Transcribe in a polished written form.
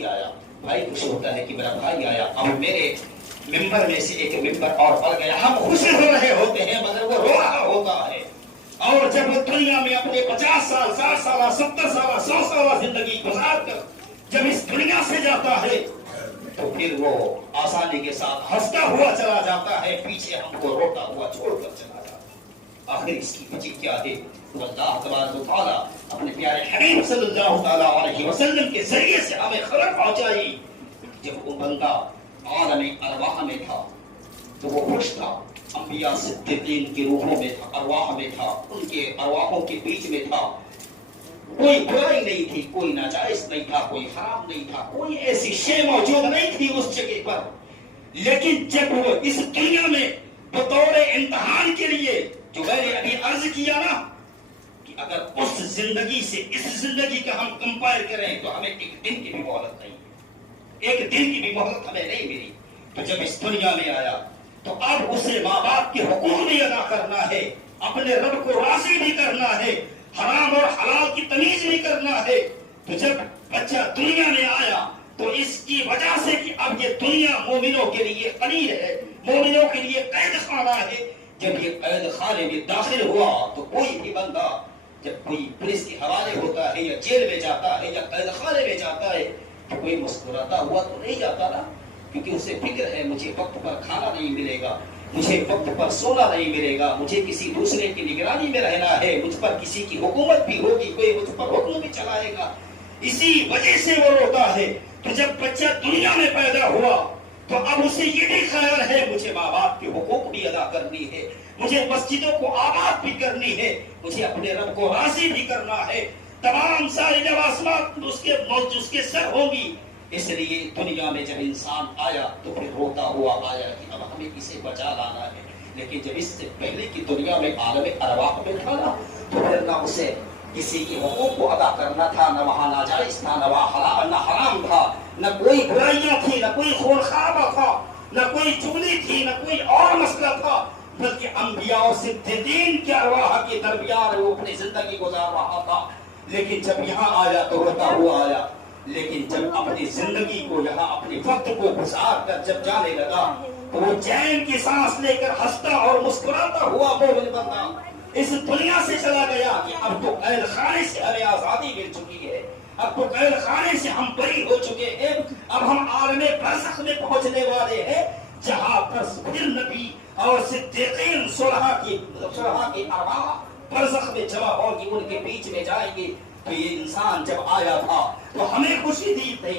بھائی آیا، بھائی خوش ہوتا ہے کہ میرا بھائی آیا، اب میرے ممبر میں سے ایک ممبر اور بڑھ گیا، ہم خوش ہو رہے ہوتے ہیں مگر وہ رو رہا ہوتا ہے۔ اور جب وہ دنیا میں اپنے 50 سال 60 سالہ 70 سالہ 100 سالہ زندگی گزار کر جب اس دنیا سے جاتا ہے تو پھر وہ آسانی کے ساتھ ہنستا ہوا چلا جاتا ہے، پیچھے ہم کو روتا ہوا چھوڑ کر چلا جاتا ہے۔ آخر اس کی وجہ کیا ہے؟ تو اللہ تبارک و تعالیٰ اپنے پیارے حبیب صلی اللہ تعالیٰ علیہ وسلم کے ذریعے سے ہمیں خبر پہنچائی۔ جب وہ بندہ عالم ارواح میں تھا تو وہ خوش تھا، انبیاء صدیقین کی روحوں میں تھا، ارواح میں تھا، ان کے ارواحوں کے بیچ میں تھا، کوئی برائی نہیں تھی، کوئی ناجائز نہیں تھا، کوئی حرام نہیں تھا، کوئی ایسی شے موجود نہیں تھی اس جگہ پر۔ لیکن جب وہ اس دنیا میں بطور امتحان کے لیے، جو میں نے ابھی عرض کیا نا کہ اگر اس زندگی سے اس زندگی کا ہم کمپائر کریں تو ہمیں ایک دن کی بھی مہلت نہیں، ایک دن کی بھی مہلت ہمیں نہیں ملی۔ تو جب اس دنیا میں آیا تو اب اسے ماں باپ کے حقوق بھی ادا کرنا ہے، اپنے رب کو راضی بھی کرنا ہے، حرام اور حلال کی تمیز بھی کرنا ہے۔ تو جب بچہ دنیا میں آیا تو اس کی وجہ سے کہ اب یہ دنیا مومنوں کے لیے قلیل ہے، مومنوں کے لیے قید خانہ ہے۔ جب یہ قید خانے میں داخل ہوا تو کوئی بھی بندہ جب کوئی پولیس کے حوالے ہوتا ہے یا جیل میں جاتا ہے یا قید خانے میں جاتا ہے تو کوئی مسکراتا ہوا تو نہیں جاتا نا، کیونکہ اسے فکر ہے مجھے وقت پر کھانا نہیں ملے گا، مجھے وقت پر سونا نہیں ملے گا، مجھے کسی دوسرے کی نگرانی میں رہنا ہے، مجھ پر کسی کی حکومت بھی ہوگی، کوئی مجھ پر حکم بھی چلائے گا، اسی وجہ سے وہ روتا ہے۔ تو جب بچہ دنیا میں پیدا ہوا تو اب اسے یہ بھی خیال ہے مجھے ماں باپ کے حقوق بھی ادا کرنی ہے، مجھے مسجدوں کو آباد بھی کرنی ہے، مجھے اپنے رب کو راضی بھی کرنا ہے، تمام ساری لوازمات اس کے سر ہوگی۔ اس لیے دنیا میں جب انسان آیا تو پھر روتا ہوا آیا کہ اب ہمیں اسے بچا لانا ہے۔ لیکن جب اس سے پہلے کی دنیا میں عالم ارواح میں تھا نا تو پھر نہ اسے کسی کے حقوق کو ادا کرنا تھا، نہ وہاں ناجائز تھا، نہ وہاں نہ حرام تھا، نہ کوئی برائیاں تھی، نہ کوئی خون خرابہ تھا، نہ کوئی چغلی تھی، نہ کوئی اور مسئلہ تھا، بلکہ انبیاء اور صدیقین کے ارواح کے درمیان وہ اپنی زندگی گزار رہا تھا۔ لیکن جب یہاں آیا تو روتا ہوا آیا، لیکن جب اپنی زندگی کو یہاں اپنے وقت کو گزار کر جب جانے لگا تو وہ چین کی سانس لے کر ہنستا اور مسکراتا ہوا مومن بندہ اس دنیا سے چلا گیا کہ اب تو قید خانے سے ہمیں آزادی مل چکی ہے، اب تو قید خانے سے ہم بری ہو چکے ہیں، اب ہم عالم برزخ میں پہنچنے والے ہیں جہاں پر پھر نبی اور صدیقین صلحاء کی ارواح برزخ میں جمع ہوگی، ان کے بیچ میں جائیں گے۔ تو یہ انسان جب آیا تھا تو ہمیں خوشی دی تھی۔